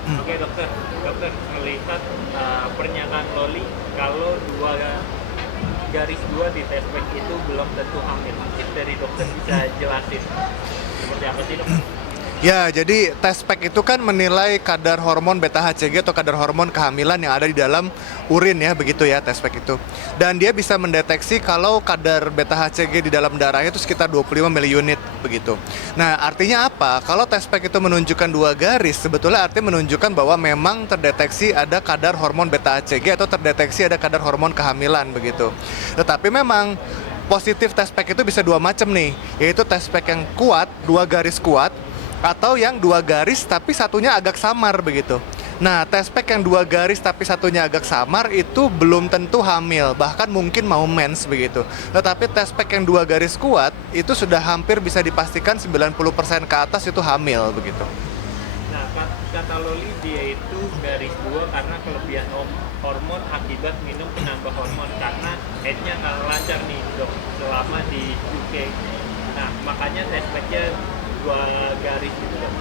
Oke dokter, dokter melihat pernyataan Loli kalau garis dua di tespek itu belum tentu hamil. Mungkin dari dokter bisa jelasin seperti apa sih dok? Ya, jadi test pack itu kan menilai kadar hormon beta HCG atau kadar hormon kehamilan yang ada di dalam urin ya, begitu ya test pack itu. Dan dia bisa mendeteksi kalau kadar beta HCG di dalam darahnya itu sekitar 25 miliunit begitu. Nah, artinya apa? Kalau test pack itu menunjukkan dua garis, sebetulnya artinya menunjukkan bahwa memang terdeteksi ada kadar hormon beta HCG atau terdeteksi ada kadar hormon kehamilan begitu. Tetapi memang positif test pack itu bisa dua macam nih, yaitu test pack yang kuat, dua garis kuat, atau yang dua garis tapi satunya agak samar begitu. Nah, tespek yang dua garis tapi satunya agak samar itu belum tentu hamil, bahkan mungkin mau mens begitu. Tetapi tespek yang dua garis kuat itu sudah hampir bisa dipastikan 90% ke atas itu hamil begitu. Nah, kata Loli dia itu garis dua karena kelebihan hormon akibat minum penambah hormon karena headnya nggak lancar nih dok selama di UK. Nah, makanya tespeknya dua garis gitu dok.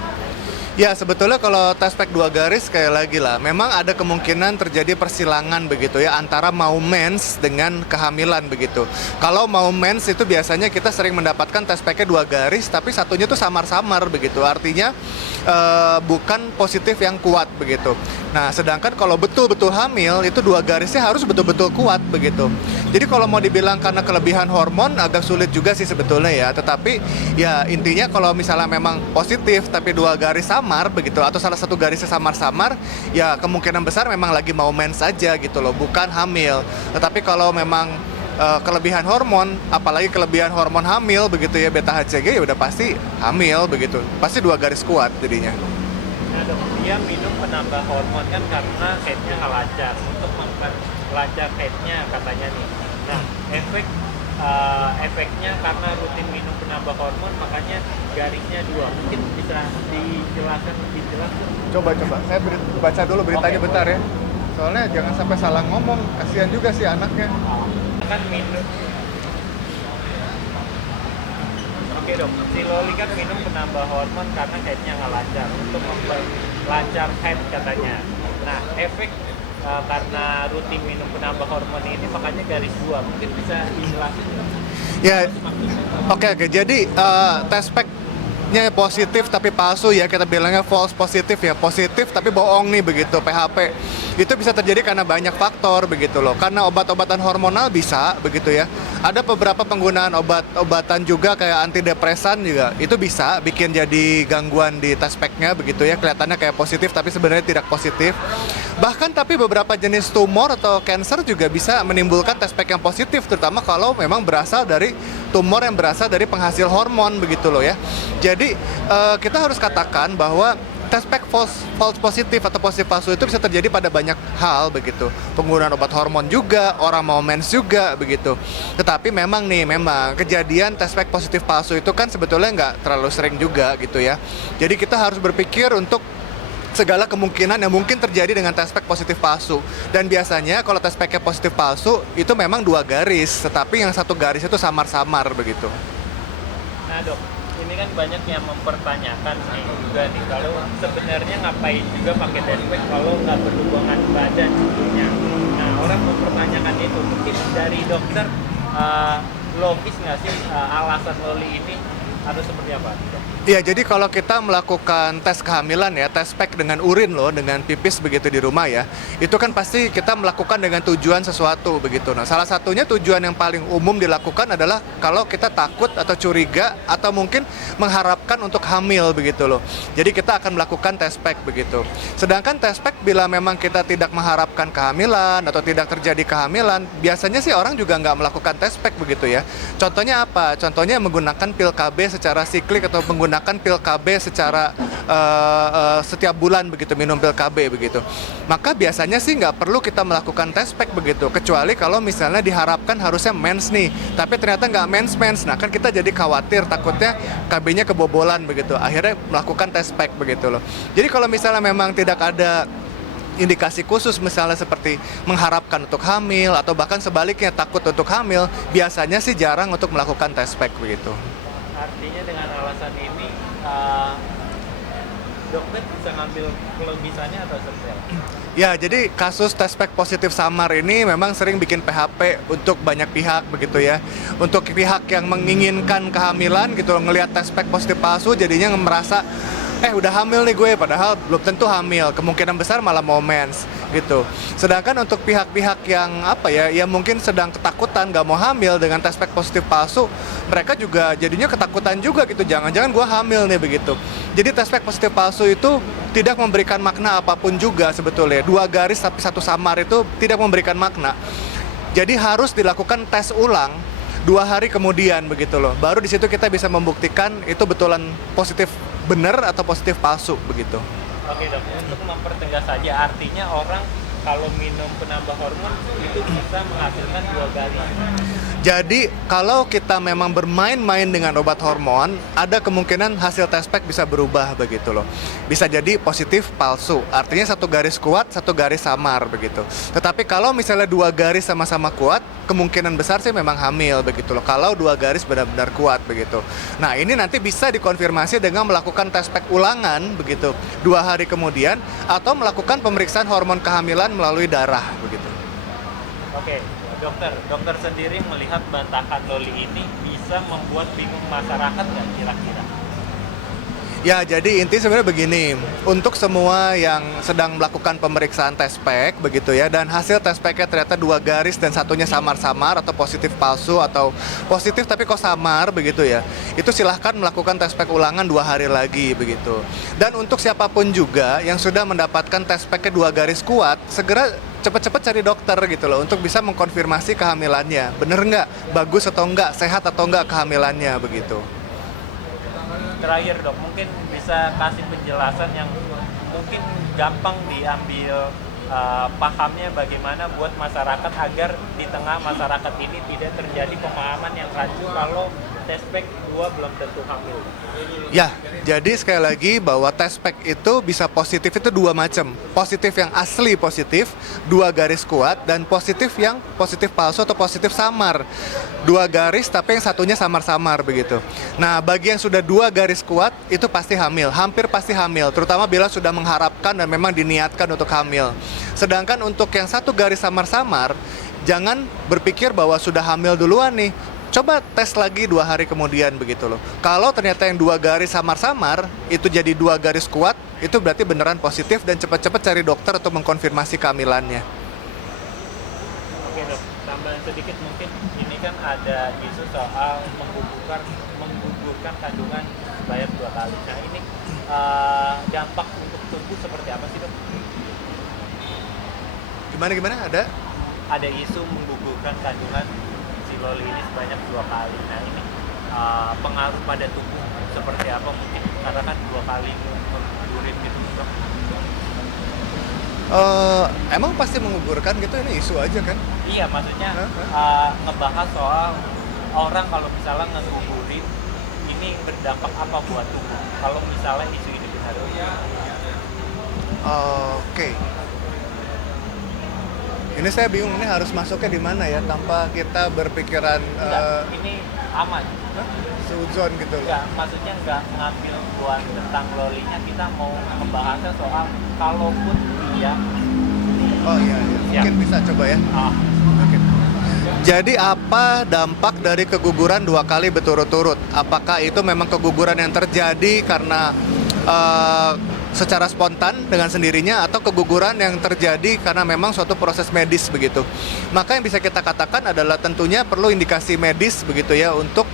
Ya, sebetulnya kalau tespek dua garis sekali lagi lah, memang ada kemungkinan terjadi persilangan begitu ya antara mau mens dengan kehamilan begitu. Kalau mau mens itu biasanya kita sering mendapatkan tespeknya dua garis tapi satunya tuh samar-samar begitu. Artinya bukan positif yang kuat begitu. Nah, sedangkan kalau betul-betul hamil itu dua garisnya harus betul-betul kuat begitu. Jadi kalau mau dibilang karena kelebihan hormon agak sulit juga sih sebetulnya ya. Tetapi ya intinya kalau misalnya memang positif tapi dua garis samar begitu atau salah satu garisnya samar-samar, ya kemungkinan besar memang lagi mau mens saja gitu loh, bukan hamil. Tetapi kalau memang kelebihan hormon, apalagi kelebihan hormon hamil begitu ya beta HCG ya udah pasti hamil begitu. Pasti dua garis kuat jadinya. Nah dok, dia minum penambah hormon kan karena headnya nggak lancar. Untuk memperlancar headnya katanya nih. Nah, efeknya karena rutin minum penambah hormon makanya garisnya dua. Mungkin bisa dijelaskan lebih jelas? Coba, saya baca dulu beritanya. Oke, bentar boleh. ya. Soalnya jangan sampai salah ngomong, kasihan juga sih anaknya. Kan minum. Oke dok, si Loli kan minum penambah hormon karena headnya nggak lancar. Untuk memperlancar head katanya. Nah, efek karena rutin minum penambah hormon ini makanya garis dua. Mungkin bisa dijelasin nggak? Ya, Apa sih maksudnya? oke. Jadi tespeknya positif tapi palsu ya, kita bilangnya false positif ya, positif tapi bohong nih begitu, PHP. Itu bisa terjadi karena banyak faktor begitu loh. Karena obat-obatan hormonal bisa begitu ya. Ada beberapa penggunaan obat-obatan juga kayak antidepresan juga. Itu bisa bikin jadi gangguan di tespeknya begitu ya. Kelihatannya kayak positif tapi sebenarnya tidak positif. Bahkan tapi beberapa jenis tumor atau cancer juga bisa menimbulkan tespek yang positif, terutama kalau memang berasal dari tumor yang berasal dari penghasil hormon begitu loh ya. Jadi kita harus katakan bahwa tespek false positif atau positif palsu itu bisa terjadi pada banyak hal begitu. Penggunaan obat hormon juga, orang mau mens juga begitu. Tetapi memang kejadian tespek positif palsu itu kan sebetulnya nggak terlalu sering juga gitu ya. Jadi kita harus berpikir untuk segala kemungkinan yang mungkin terjadi dengan tespek positif palsu. Dan biasanya kalau tespeknya positif palsu itu memang dua garis, tetapi yang satu garis itu samar-samar begitu. Nah dok, ini kan banyak yang mempertanyakan nih juga nih kalau sebenarnya ngapain juga pakai tespek kalau nggak berhubungan badan sebelumnya. Nah orang mempertanyakan itu, mungkin dari dokter logis nggak sih alasan Loli ini atau seperti apa dok? Iya, jadi kalau kita melakukan tes kehamilan ya, tes pack dengan urin loh, dengan pipis begitu di rumah ya, itu kan pasti kita melakukan dengan tujuan sesuatu begitu. Nah, salah satunya tujuan yang paling umum dilakukan adalah kalau kita takut atau curiga atau mungkin mengharapkan untuk hamil begitu loh. Jadi kita akan melakukan tes pack begitu. Sedangkan tes pack bila memang kita tidak mengharapkan kehamilan atau tidak terjadi kehamilan, biasanya sih orang juga nggak melakukan tes pack begitu ya. Contohnya apa? Contohnya menggunakan pil KB secara siklik atau menggunakan pil KB secara setiap bulan begitu, minum pil KB begitu. Maka biasanya sih nggak perlu kita melakukan test pack begitu, kecuali kalau misalnya diharapkan harusnya mens nih, tapi ternyata nggak mens. Nah kan kita jadi khawatir, takutnya KB-nya kebobolan begitu. Akhirnya melakukan test pack begitu loh. Jadi kalau misalnya memang tidak ada indikasi khusus misalnya seperti mengharapkan untuk hamil atau bahkan sebaliknya takut untuk hamil, biasanya sih jarang untuk melakukan test pack begitu. Artinya dengan alasan ini dokter bisa ngambil kelebihannya atau seperti apa? Ya, jadi kasus test pack positif samar ini memang sering bikin PHP untuk banyak pihak begitu ya. Untuk pihak yang menginginkan kehamilan gitu, ngelihat test pack positif palsu jadinya merasa udah hamil nih gue, padahal belum tentu hamil, kemungkinan besar malah mau mens gitu. Sedangkan untuk pihak-pihak yang yang mungkin sedang ketakutan gak mau hamil dengan test pack positif palsu, mereka juga jadinya ketakutan juga gitu, jangan-jangan gue hamil nih begitu. Jadi test pack positif palsu itu tidak memberikan makna apapun juga sebetulnya. 2 garis tapi 1 samar itu tidak memberikan makna. Jadi harus dilakukan tes ulang 2 hari kemudian begitu loh. Baru di situ kita bisa membuktikan itu betulan positif benar atau positif palsu begitu. Oke dok, untuk mempertegas saja, artinya orang kalau minum penambah hormon itu bisa menghasilkan 2 garis. Jadi kalau kita memang bermain-main dengan obat hormon, ada kemungkinan hasil test pack bisa berubah begitu loh. Bisa jadi positif palsu, artinya 1 garis kuat, 1 garis samar begitu. Tetapi kalau misalnya 2 garis sama-sama kuat, kemungkinan besar sih memang hamil begitu loh. Kalau 2 garis benar-benar kuat begitu. Nah ini nanti bisa dikonfirmasi dengan melakukan test pack ulangan begitu 2 hari kemudian, atau melakukan pemeriksaan hormon kehamilan melalui darah begitu. Oke, dokter sendiri melihat bantahan Loli ini bisa membuat bingung masyarakat nggak kira-kira? Ya, jadi inti sebenarnya begini, untuk semua yang sedang melakukan pemeriksaan test pack begitu ya, dan hasil test packnya ternyata 2 garis dan satunya samar-samar atau positif palsu atau positif tapi kok samar begitu ya, itu silahkan melakukan test pack ulangan 2 hari lagi begitu. Dan untuk siapapun juga yang sudah mendapatkan test packnya 2 garis kuat, segera cepat-cepat cari dokter gitu loh untuk bisa mengkonfirmasi kehamilannya, bener nggak, bagus atau nggak, sehat atau nggak kehamilannya begitu. Terakhir dok, mungkin bisa kasih penjelasan yang mungkin gampang diambil pahamnya bagaimana buat masyarakat agar di tengah masyarakat ini tidak terjadi pemahaman yang rancu kalau test pack 2 belum tentu hamil. Ya, jadi sekali lagi bahwa test pack itu bisa positif itu 2 macam. Positif yang asli positif, 2 garis kuat, dan positif yang positif palsu atau positif samar. 2 garis tapi yang satunya samar-samar begitu. Nah, bagi yang sudah 2 garis kuat itu pasti hamil, hampir pasti hamil, terutama bila sudah mengharapkan dan memang diniatkan untuk hamil. Sedangkan untuk yang 1 garis samar-samar, jangan berpikir bahwa sudah hamil duluan nih. Coba tes lagi 2 hari kemudian begitu loh. Kalau ternyata yang 2 garis samar-samar itu jadi 2 garis kuat, itu berarti beneran positif dan cepat-cepat cari dokter untuk mengkonfirmasi kehamilannya. Oke dok, tambahan sedikit mungkin, ini kan ada isu soal menggugurkan kandungan bayar 2 kali. Nah ini dampak untuk tubuh seperti apa sih dok? Gimana ada? Ada isu menggugurkan kandungan si Loli ini sebanyak 2 kali. Nah ini pengaruh pada tubuh seperti apa mungkin? Karena kan 2 kali menggugurin gitu dok. Emang pasti menggugurkan gitu, ini isu aja kan? Iya, maksudnya ngebahas soal orang kalau misalnya ngegugurin ini berdampak apa buat tubuh kalau misalnya isu ini benar. Oke. Ini saya bingung, ini harus masuknya di mana ya tanpa kita berpikiran ini aman. suzon gitu loh. Enggak, maksudnya enggak ngambil buat tentang Lolinya, kita mau membahasnya soal kalaupun iya. Oh iya. Mungkin bisa coba ya. Oke. Jadi apa dampak dari keguguran 2 kali berturut-turut? Apakah itu memang keguguran yang terjadi karena secara spontan dengan sendirinya, atau keguguran yang terjadi karena memang suatu proses medis begitu? Maka yang bisa kita katakan adalah tentunya perlu indikasi medis begitu ya untuk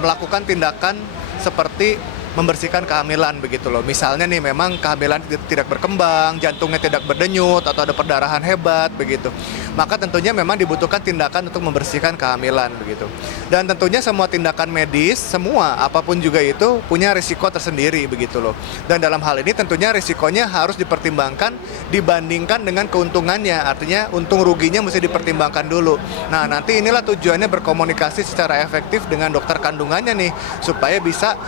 melakukan tindakan seperti membersihkan kehamilan begitu loh. Misalnya nih memang kehamilan tidak berkembang, jantungnya tidak berdenyut atau ada perdarahan hebat begitu. Maka tentunya memang dibutuhkan tindakan untuk membersihkan kehamilan begitu. Dan tentunya semua tindakan medis, semua apapun juga itu punya risiko tersendiri begitu loh. Dan dalam hal ini tentunya risikonya harus dipertimbangkan dibandingkan dengan keuntungannya. Artinya untung ruginya mesti dipertimbangkan dulu. Nah, nanti inilah tujuannya berkomunikasi secara efektif dengan dokter kandungannya nih, supaya bisa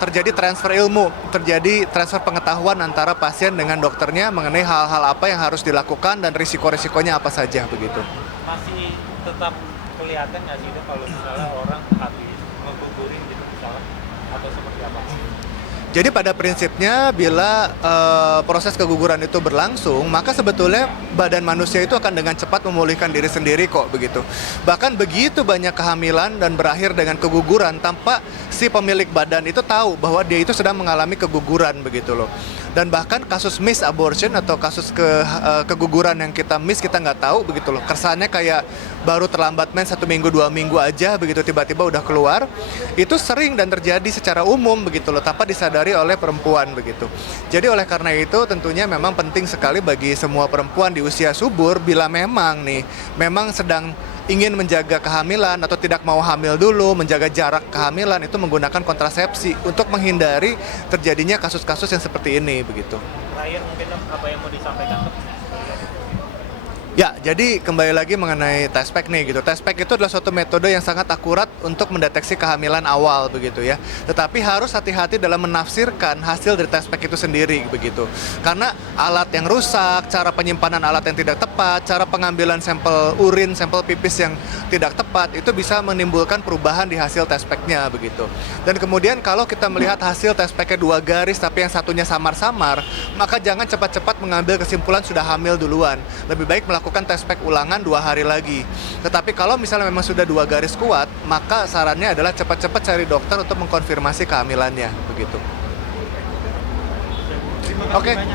terjadi transfer ilmu, terjadi transfer pengetahuan antara pasien dengan dokternya mengenai hal-hal apa yang harus dilakukan dan risiko-risikonya apa saja begitu. Masih tetap kelihatan nggak sih itu kalau misalnya orang habis ngegugurin gitu misalnya, atau seperti apa? Jadi pada prinsipnya bila proses keguguran itu berlangsung, maka sebetulnya badan manusia itu akan dengan cepat memulihkan diri sendiri kok begitu. Bahkan begitu banyak kehamilan dan berakhir dengan keguguran tanpa si pemilik badan itu tahu bahwa dia itu sedang mengalami keguguran begitu loh. Dan bahkan kasus miss abortion atau kasus keguguran yang kita miss kita nggak tahu begitu loh. Kesannya kayak baru terlambat men 1 minggu 2 minggu aja begitu tiba-tiba udah keluar. Itu sering dan terjadi secara umum begitu loh tanpa disadari oleh perempuan begitu. Jadi oleh karena itu tentunya memang penting sekali bagi semua perempuan di usia subur bila memang sedang ingin menjaga kehamilan atau tidak mau hamil dulu, menjaga jarak kehamilan itu menggunakan kontrasepsi untuk menghindari terjadinya kasus-kasus yang seperti ini begitu. Terakhir mungkin Dok, apa yang mau disampaikan Dok? Ya, jadi kembali lagi mengenai test-pack nih gitu. Test-pack itu adalah suatu metode yang sangat akurat untuk mendeteksi kehamilan awal begitu ya. Tetapi harus hati-hati dalam menafsirkan hasil dari test-pack itu sendiri begitu. Karena alat yang rusak, cara penyimpanan alat yang tidak tepat, cara pengambilan sampel urin, sampel pipis yang tidak tepat itu bisa menimbulkan perubahan di hasil test-packnya begitu. Dan kemudian kalau kita melihat hasil test-packnya 2 garis tapi yang satunya samar-samar, maka jangan cepat-cepat mengambil kesimpulan sudah hamil duluan. Lebih baik melakukan test pack ulangan 2 hari lagi. Tetapi kalau misalnya memang sudah 2 garis kuat, maka sarannya adalah cepat-cepat cari dokter untuk mengkonfirmasi kehamilannya begitu. Terima kasih banyak.